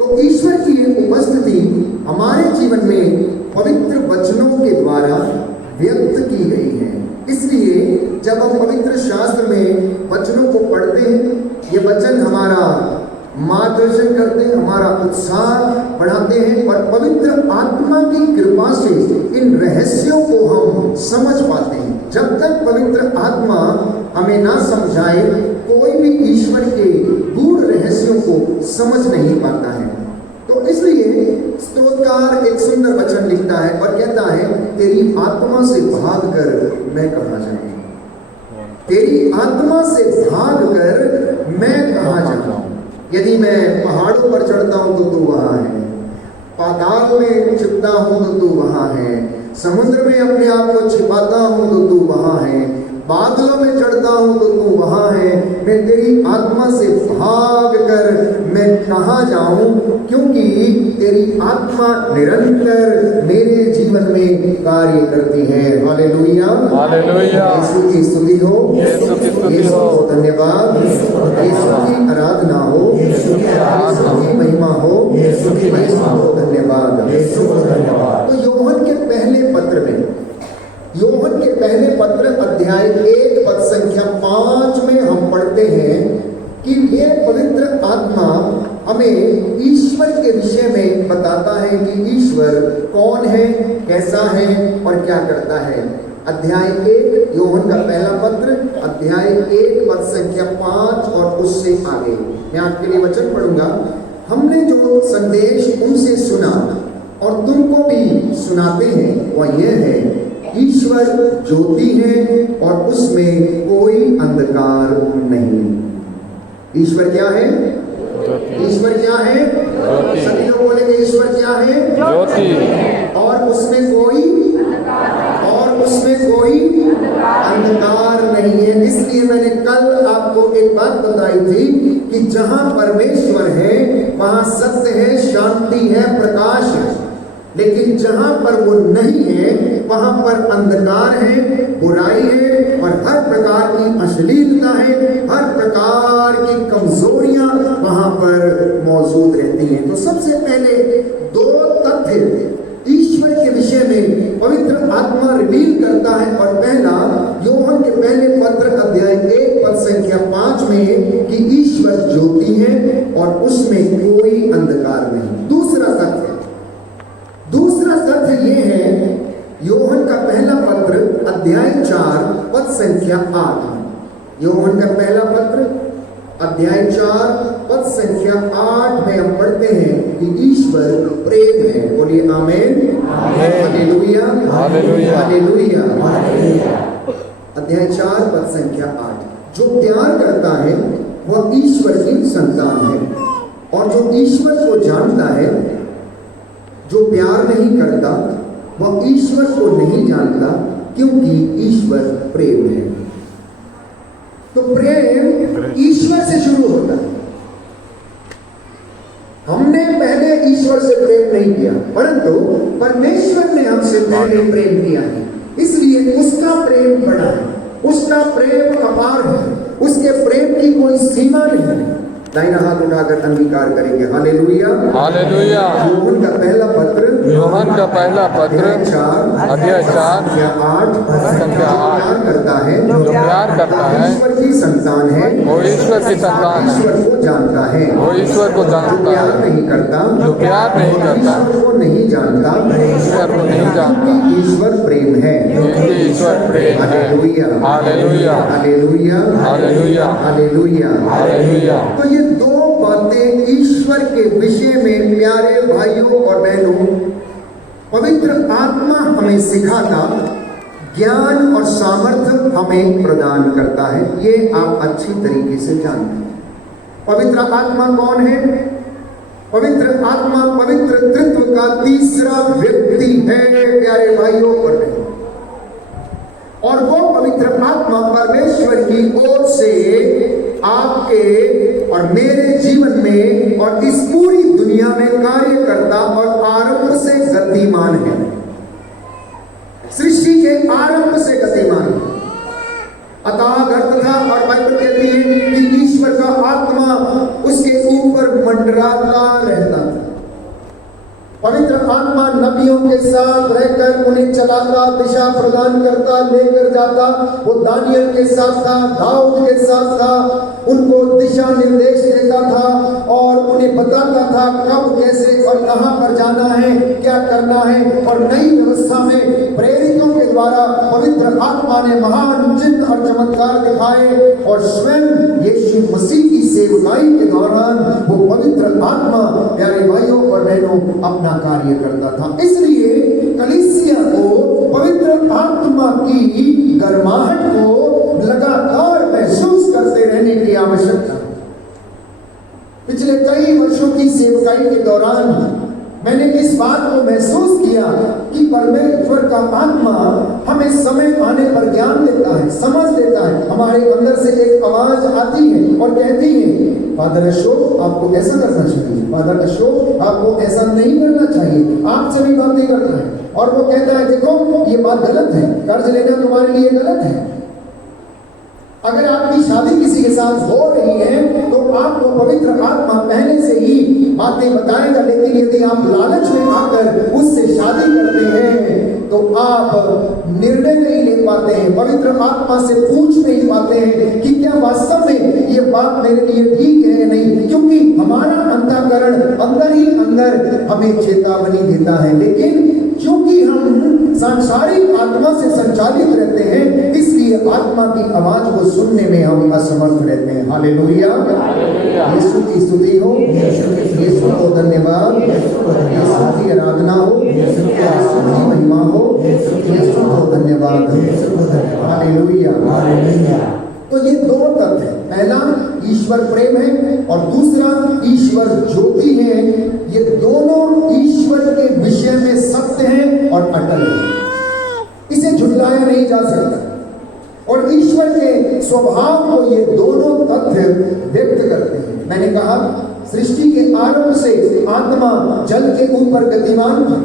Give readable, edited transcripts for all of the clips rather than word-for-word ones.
तो ईश्वर की उपस्थिति हमारे जीवन में पवित्र वचनों के द्वारा व्यक्त की गई है। इसलिए जब हम पवित्र शास्त्र में वचनों को पढ़ते हैं, ये वचन हमारा मार्गदर्शन करते हैं, हमारा उत्साह बढ़ाते हैं और पवित्र आत्मा की कृपा से इन रहस्यों को हम समझ पाते हैं। जब तक पवित्र आत्मा हमें ना समझाए, कोई भी ईश्वर के गूढ़ रहस्यों को समझ नहीं पाता है। तो इसलिए स्तोत्रकार एक सुंदर वचन लिखता है और कहता है, तेरी आत्मा से भागकर मैं कहाँ जाऊं, तेरी आत्मा से भागकर मैं कहाँ जाऊं। यदि मैं पहाड़ों पर चढ़ता हूं तो तू वहां है, पाताल में छिपता हूं तो तू वहां है, समुद्र में अपने आप को छिपाता हूं तो तू वहां है, बादलों में चढ़ता हूं तो तू वहां है। मैं तेरी आत्मा से भाग कर मैं कहाँ जाऊं, क्योंकि तेरी आत्मा निरंतर मेरे जीवन में कार्य करती है। Hallelujah, hallelujah. यीशु की स्तुति हो, यीशु को धन्यवाद, यीशु की आराधना हो, यीशु की महिमा हो, यीशु को धन्यवाद। तो यूहन्ना के पहले पत्र में, यूहन्ना के पहले पत्र अध्याय 1 पद संख्या 5 में हम पढ़ते हैं कि ये पवित्र आत्मा हमें ईश्वर के विषय में बताता है कि ईश्वर कौन है, कैसा है और क्या करता है। अध्याय 1 यूहन्ना का पहला पत्र अध्याय 1 पद संख्या 5 और उससे आगे मैं आपके लिए वचन पढ़ूंगा। हमने जो संदेश उनसे सुना और तुमको भी सुनाते हैं वह यह है, ईश्वर ज्योति है और उसमें कोई अंधकार नहीं। ईश्वर क्या है? ईश्वर क्या है? सभी लोग बोलेंगे ईश्वर क्या है? ज्योति। और उसमें कोई अंधकार नहीं है। इसलिए मैंने कल आपको एक बात बताई थी कि जहां परमेश्वर है वहां सत्य है, शांति है, प्रकाश है। लेकिन जहां पर वो नहीं है वहां पर अंधकार है, बुराई है और हर प्रकार की अश्लीलता है, हर प्रकार की कमजोरियां वहां पर मौजूद रहती हैं। तो सबसे पहले 2 तथ्य ईश्वर के विषय में पवित्र आत्मा रिवील करता है और पहला यूहन्ना के पहले पत्र अध्याय 1 पद संख्या 5 में कि ईश्वर ज्योति है और उसमें कोई अंधकार नहीं। दूसरा तथ्य ये है यूहन्ना का पहला पत्र अध्याय 4 पद संख्या 8। यूहन्ना का पहला पत्र अध्याय 4 पद संख्या 8 में हम पढ़ते हैं कि ईश्वर प्रेम है। बोलिए आमीन, हालेलुया, हालेलुया, हालेलुया। अध्याय 4 पद संख्या 8। जो प्यार करता है वह ईश्वर की संतान है और जो ईश्वर को जानता है, जो प्यार नहीं करता वह ईश्वर को नहीं जानता, क्योंकि ईश्वर प्रेम है। तो प्रेम ईश्वर से शुरू होता है। हमने पहले ईश्वर से प्रेम नहीं किया, परंतु परमेश्वर ने हमसे पहले प्रेम किया है। इसलिए उसका प्रेम बड़ा है, उसका प्रेम अपार है, उसके प्रेम की कोई सीमा नहीं है। दाहिना हाथ उठाकर अंगीकार करेंगे। Hallelujah, hallelujah. यूहन्ना का पहला पत्र अध्याय 4 संख्या 8 करता है, जो प्यार करता है ईश्वर की संतान है, वो ईश्वर की संतान है, ईश्वर को जानता है, वो ईश्वर को जानता है। नहीं करता, जो प्यार नहीं करता, ईश्वर को नहीं जानता, ईश्वर को नहीं जानता। ईश्वर प्रेम है, ईश्वर प्रेम है। Hallelujah, hallelujah, hallelujah, hallelujah, hallelujah, hallelujah. तो ये 2 बातें ईश्वर के विषय में प्यारे भाइयों और बहनों पवित्र आत्मा हमें सिखाता, ज्ञान और सामर्थ्य हमें प्रदान करता है। ये आप अच्छी तरीके से जानते हैं। पवित्र आत्मा कौन है? पवित्र आत्मा पवित्र तत्व का तीसरा व्यक्ति है प्यारे भाइयों और बहनों। और वो पवित्र आत्मा परमेश्वर की ओर से आपके और मेरे जीवन में और इस पूरी दुनिया में कार्य करता और आरंभ से गतिमान है। सृष्टि के आरंभ से गतिमान है। अतः अर्थ था और बाइबल कहती है कि ईश्वर का आत्मा उसके ऊपर मंडराता रहता था। नबियों के साथ रहकर उन्हें चलाता, दिशा प्रदान करता, लेकर जाता। वो दानियल के साथ था, दाऊद के साथ था, उनको दिशा निर्देश देता था और उन्हें बताता था कब, कैसे और कहां पर जाना है, क्या करना है। और नई व्यवस्था में प्रेरितों के द्वारा पवित्र आत्मा ने महान चिन्ह और चमत्कार दिखाए और स्वयं यीशु मसीह की सेवकाई के दौरान वो पवित्र आत्मा प्यारे भाइयों और बहनों अपना कार्य करता था। इसलिए कलीसिया को पवित्र आत्मा की गर्माहट को लगातार महसूस करते रहने की आवश्यकता। पिछले कई वर्षों की सेवकाई के दौरान मैंने इस बात को महसूस किया कि परमेश्वर का आत्मा हमें समय आने पर ज्ञान देता है, समझ देता है। हमारे अंदर से एक आवाज आती है और कहती है, फादर अशोक आपको ऐसा करना चाहिए, फादर अशोक आपको ऐसा नहीं करना चाहिए। आपसे भी बातें करता है और वो कहता है देखो ये बात गलत है, कर्ज लेना तुम्हारे लिए गलत है। अगर आपकी शादी किसी के साथ हो रही है तो आपको पवित्र आत्मा पहले से ही बातें बताएगा, लेकिन यदि आप लालच में आकर उससे शादी करते हैं तो आप निर्णय नहीं ले पाते हैं, पवित्र आत्मा से पूछ नहीं पाते हैं कि क्या वास्तव में ये बात मेरे लिए ठीक है या नहीं, क्योंकि हमारा अंतःकरण अंदर ही अंदर हमें चेतावनी देता है। लेकिन क्योंकि हम सांसारिक आत्मा से संचालित रहते हैं, इसलिए आत्मा की आवाज को सुनने में हम असमर्थ रहते हैं। हालेलुया, यीशु की स्तुति हो, यीशु को धन्यवाद, यीशु की आराधना हो, यीशु की महिमा हो, यीशु को धन्यवाद। हालेलुया। तो ये दो तत्व है, पहला ईश्वर प्रेम है और दूसरा ईश्वर ज्योति है। ये दोनों ईश्वर के विषय में सत्य हैं और अटल है, इसे झुठलाया नहीं जा सकता। और ईश्वर के स्वभाव को ये दोनों तथ्य व्यक्त करते हैं। मैंने कहा सृष्टि के आरंभ से आत्मा जल के ऊपर गतिमान था।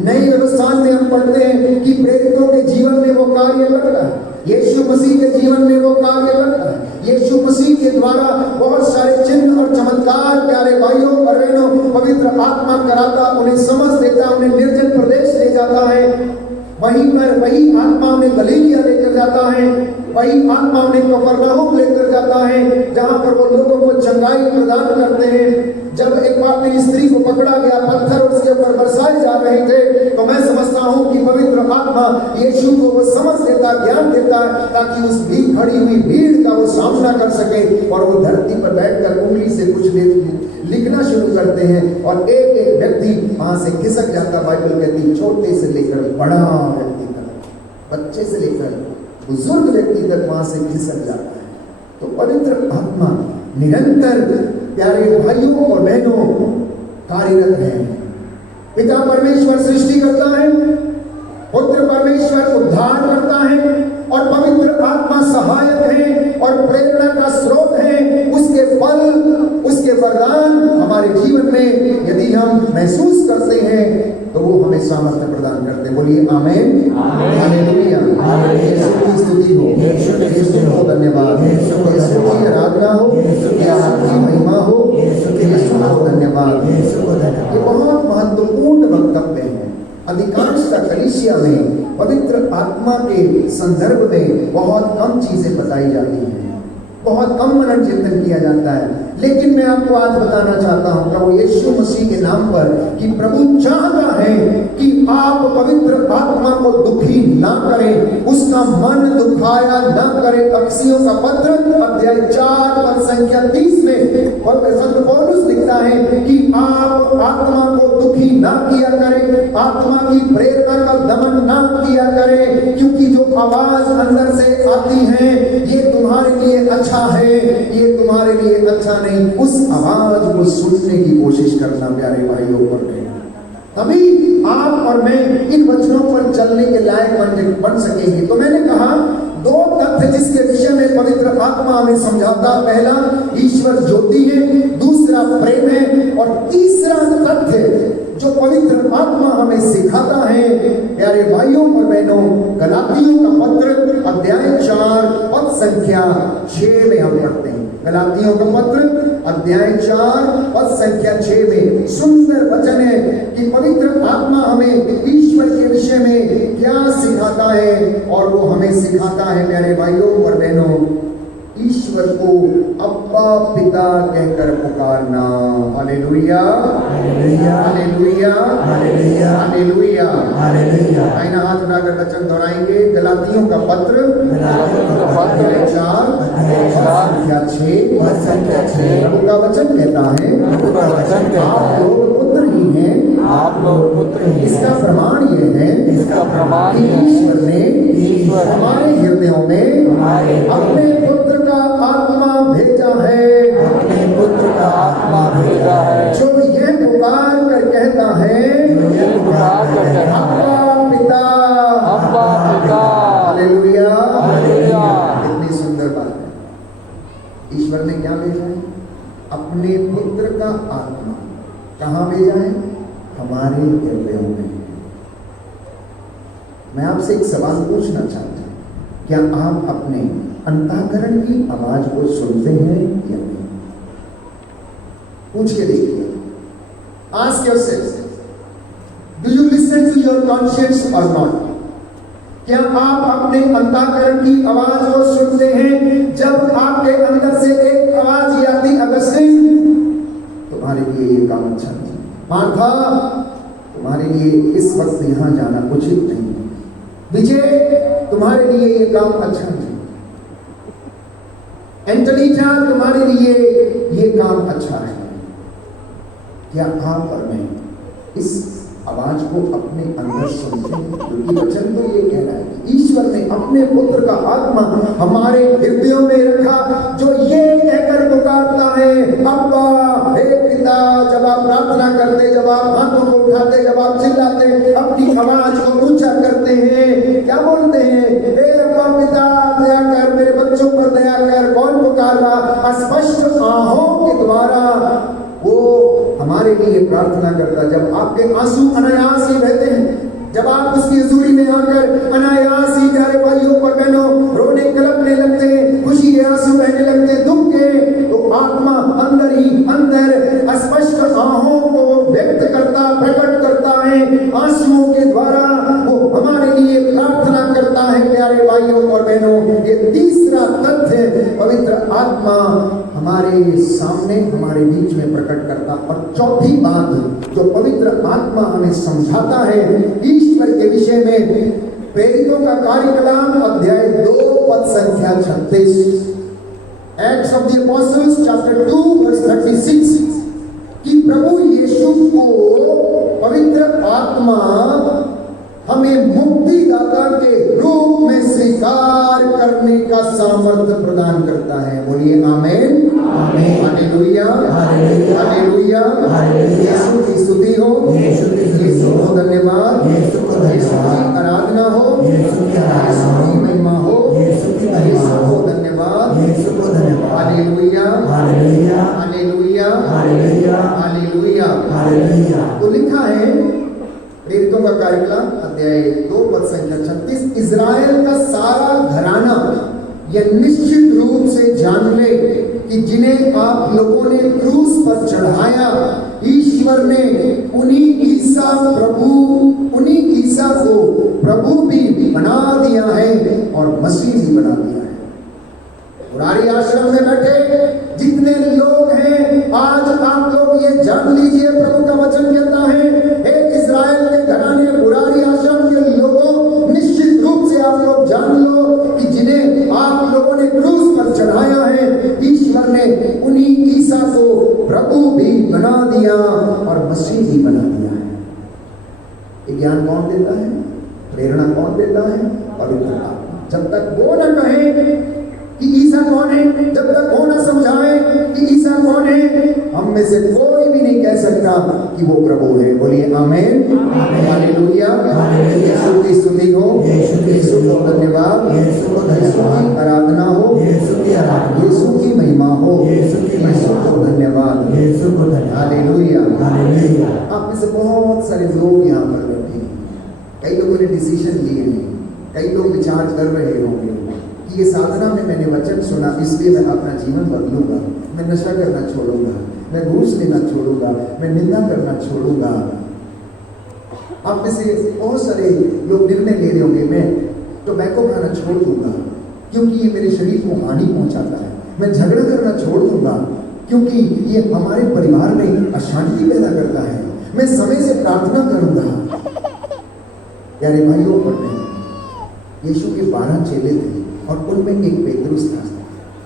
नई व्यवस्था में हम पढ़ते हैं कि प्रेरितों के जीवन में वो कार्य करता है, यीशु मसीह के जीवन में वो कार्य करता है। यीशु मसीह के द्वारा बहुत सारे चिन्ह और चमत्कार प्यारे भाइयों और बहनों पवित्र आत्मा कराता, उन्हें समझ देता, उन्हें निर्जन प्रदेश ले जाता है। वहीं पर वही आत्मा उन्हें गलीलिया लेकर जाता है, वही आत्मा उन्हें कफरनहूम लेकर जाता है, जहां पर वो लोगों को चंगाई प्रदान करते हैं। जब एक पापी स्त्री को पकड़ा गया, पत्थर उसके ऊपर बरसाए जा रहे थे, तो मैं समझता हूं कि पवित्र आत्मा यीशु को वो समझ देता, ज्ञान देता है, ताकि उस भी खड़ी हुई भीड़ का वो सामना कर सके। और वो धरती पर बैठकर उंगली से कुछ लिखना शुरू करते हैं और एक एक व्यक्ति वहां से खिसक जाता। बाइबल कहती छोटे से लेकर बड़ा व्यक्ति तक, बच्चे से लेकर बुजुर्ग व्यक्ति तक वहां से खिसक जाता है। तो पवित्र आत्मा निरंतर प्यारे भाइयों और बहनों कार्यरत है। पिता परमेश्वर सृष्टि करता है, पुत्र परमेश्वर उद्धार करता है और पवित्र आत्मा सहायक है और प्रेरणा का स्रोत है। उसके फल, उसके वरदान हमारे जीवन में यदि हम महसूस करते हैं तो वो हमें सामर्थ्य प्रदान करते हैं। बोलिए आमीन, हालेलुया, यीशु की स्तुति हो, यीशु को धन्यवाद, यीशु की आराधना हो, यीशु की महिमा हो, यीशु को धन्यवाद। ये बहुत महत्वपूर्ण वक्तव्य है। अधिकांश कलीसिया में पवित्र आत्मा के संदर्भ में बहुत कम चीजें बताई जाती हैं, बहुत कम मनन चिंतन किया जाता है। लेकिन मैं आपको आज बताना चाहता हूं प्रभु यीशु मसीह के नाम पर कि प्रभु चाहता है कि आप पवित्र आत्मा को दुखी ना करें, उसका मन दुखाया ना करें। अफिसियों का पत्र अध्याय 4 पद संख्या 30 में संत पौलुस लिखता है कि आप आत्मा को दुखी ना किया करें, आत्मा की प्रेरणा का दमन ना किया करें, क्योंकि जो आवाज अंदर से आती है ये तुम्हारे लिए अच्छा है, ये तुम्हारे लिए अच्छा नहीं। उस आवाज को सुनने की कोशिश करना प्यारे भाइयों और बहनों, तभी आप और मैं इन वचनों पर चलने के लायक बन सकेंगे। तो मैंने कहा दो तथ्य जिसके विषय में पवित्र आत्मा हमें समझाता, पहला ईश्वर ज्योति है, दूसरा प्रेम है, और तीसरा तथ्य जो पवित्र आत्मा हमें सिखाता है प्यारे भाइयों और बहनों, गलातियों का पत्र अध्याय 4 पद संख्या 6 में हम पढ़ते हैं। गलातियों का पत्र अध्याय 4 पद संख्या 6 में सुंदर वचन है कि पवित्र आत्मा हमें ईश्वर के विषय में क्या सिखाता है। और वो हमें सिखाता है प्यारे भाइयों और बहनों, ईश्वर को अब्बा पिता कहकर पुकारना। Hallelujah, hallelujah, hallelujah, hallelujah, hallelujah, hallelujah. दाहिना हाथ उठाकर वचन दोहराएंगे। गलातियों का पत्र 4 संख्या 6 प्रभु का वचन कहता है, आप लोग पुत्र ही हैं, आप लोग पुत्र ही हैं। इसका प्रमाण ये है कि ईश्वर ने हमारे हृदयों में अपने पुत्र का आत्मा भेजा है, अपने पुत्र का आत्मा भेजा है, जो यह पुकार कर कहता है, अब्बा पिता, अब्बा पिता। Hallelujah, hallelujah. इतनी सुंदर बात है। ईश्वर ने क्या भेजा है? अपने पुत्र का आत्मा। कहाँ भेजा है? हमारे हृदयों में। मैं आपसे एक सवाल पूछना चाहता हूं, क्या आप अपने अंतःकरण की आवाज को सुनते हैं या नहीं? पूछ के देखिए। Ask yourself, do you listen to your conscience और नॉट? क्या आप अपने अंतःकरण की आवाज को सुनते हैं? जब आपके अंदर से एक आवाज आती, अगस्तिन तुम्हारे लिए ये काम अच्छा नहीं, मार्था तुम्हारे लिए इस वक्त यहां जाना उचित नहीं, विजय तुम्हारे लिए ये काम अच्छा नहीं, एंटोनीटा तुम्हारे लिए ये काम अच्छा है। क्या आप और मैं इस आवाज को अपने अंदर सुनते हैं? क्योंकि वचन तो ये कह रहा है कि ईश्वर ने अपने पुत्र का आत्मा हमारे हृदयों में रखा, जो ये कहकर पुकारता है, अब्बा, हे पिता। जब आप प्रार्थना करते, जब आप हाथों को उठाते, जब आप चिल्लाते, अपनी आवाज को ऊंचा करते हैं, क्या बोलते हैं? हे अब्बा पिता, दया कर, मेरे बच्चों पर दया कर। कौन पुकार रहा? स्पष्ट आहों के द्वारा वो हमारे लिए प्रार्थना करता। जब आपके आंसू अनायास ही बहते हैं, जब आप उसकी हजूरी में आकर अनायास ही प्यारे भाइयों और बहनों रोने कलपने लगते हैं, खुशी के आंसू बहने लगते हैं, दुख के, तो आत्मा अंदर ही अंदर स्पष्ट आहों को व्यक्त करता, प्रकट करता है। आंसुओं के द्वारा वो हमारे लिए प्रार्थना करता है। प्यारे भाइयों और बहनों, ये तीसरा तथ्य पवित्र आत्मा हमारे सामने, हमारे बीच में प्रकट करता। और चौथी बात जो पवित्र आत्मा हमें समझाता है ईश्वर के विषय में, प्रेरितों का कार्यकलाप अध्याय 2 पद संख्या 36, Acts of the Apostles chapter 2 verse 36, कि प्रभु यीशु को पवित्र आत्मा हमें मुक्तिदाता के रूप में स्वीकार करने का सामर्थ्य प्रदान करता है। बोलिए आमीन, आमीन, हालेलुया, हालेलुया, हालेलुया, हालेलुया। यीशु की स्तुति हो, यीशु को धन्यवाद, यीशु की आराधना हो, यीशु की महिमा हो, यीशु को धन्यवाद, यीशु को धन्यवाद। Hallelujah, hallelujah, hallelujah, hallelujah, hallelujah, hallelujah. तो लिखा है प्रेरितों का कार्यकलाप अध्याय 2 पद संख्या 36, इजराइल का सारा घराना यह निश्चित रूप से जान ले कि जिन्हें आप लोगों ने क्रूस पर चढ़ाया, ईश्वर ने उन्हीं ईसा को प्रभु भी बना दिया है और मसीह भी बना दिया है। मुरारी आश्रम में बैठे जितने लोग हैं, आज आप लोग ये जान लीजिए, प्रभु का वचन कहता है, एक इजराइल के घराने मुरारी आश्रम के लोगों, निश्चित रूप से आप लोग जान लो कि जिन्हें आप लोगों ने क्रूस पर चढ़ाया है, ईश्वर ने उन्हीं ईसा को प्रभु भी बना दिया और मसीह भी बना दिया है। ये ज्ञान कौन देता है? प्रेरणा कौन देता है? पवित्र आत्मा। जब तक वो न कहे कि ईसा कौन है, जब तक वो न समझाए कि ईसा कौन है, हम में से कोई भी नहीं कह सकता कि वो प्रभु है। बोलिए आमीन, हालेलुया, यीशु की स्तुति हो, यीशु को धन्यवाद, यीशु की आराधना हो, यीशु की महिमा हो, यीशु को धन्यवाद, यीशु को धन्यवाद। Hallelujah, hallelujah. आप में से बहुत सारे लोग यहाँ पर बैठे हैं, कई लोगों ने डिसीजन लिए हैं, कई लोग विचार कर रहे होंगे कि ये साधना में मैंने वचन सुना, इसलिए मैं अपना जीवन बदलूंगा, मैं नशा करना छोड़ूंगा, मैं घूस लेना छोड़ूंगा, मैं निंदा करना छोड़ूंगा। आप में से बहुत सारे लोग निर्णय ले रहे होंगे, मैं टोबैको खाना छोड़ दूंगा क्योंकि ये मेरे शरीर को हानि पहुंचाता है, मैं झगड़ा करना छोड़ दूंगा क्योंकि ये हमारे परिवार में अशांति पैदा करता है, मैं समय से प्रार्थना करूंगा। प्यारे भाइयों और बहनों, यीशु के 12 चेले थे और उनमें एक पेतरुस था।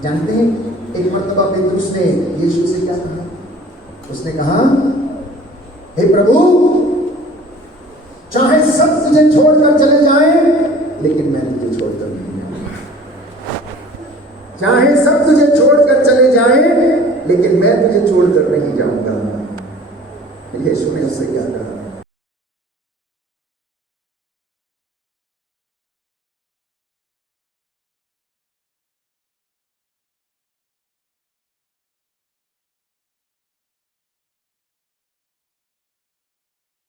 जानते हैं, एक मर्तबा पेतरुस ने यीशु से क्या कहा? उसने कहा, हे प्रभु, चाहे सब तुझे छोड़कर चले जाएं, लेकिन मैं तुझे छोड़कर नहीं जाऊंगा। चाहे सब तुझे छोड़कर चले जाएं, लेकिन मैं तुझे छोड़कर नहीं जाऊंगा। यीशु ने उससे क्या कहा?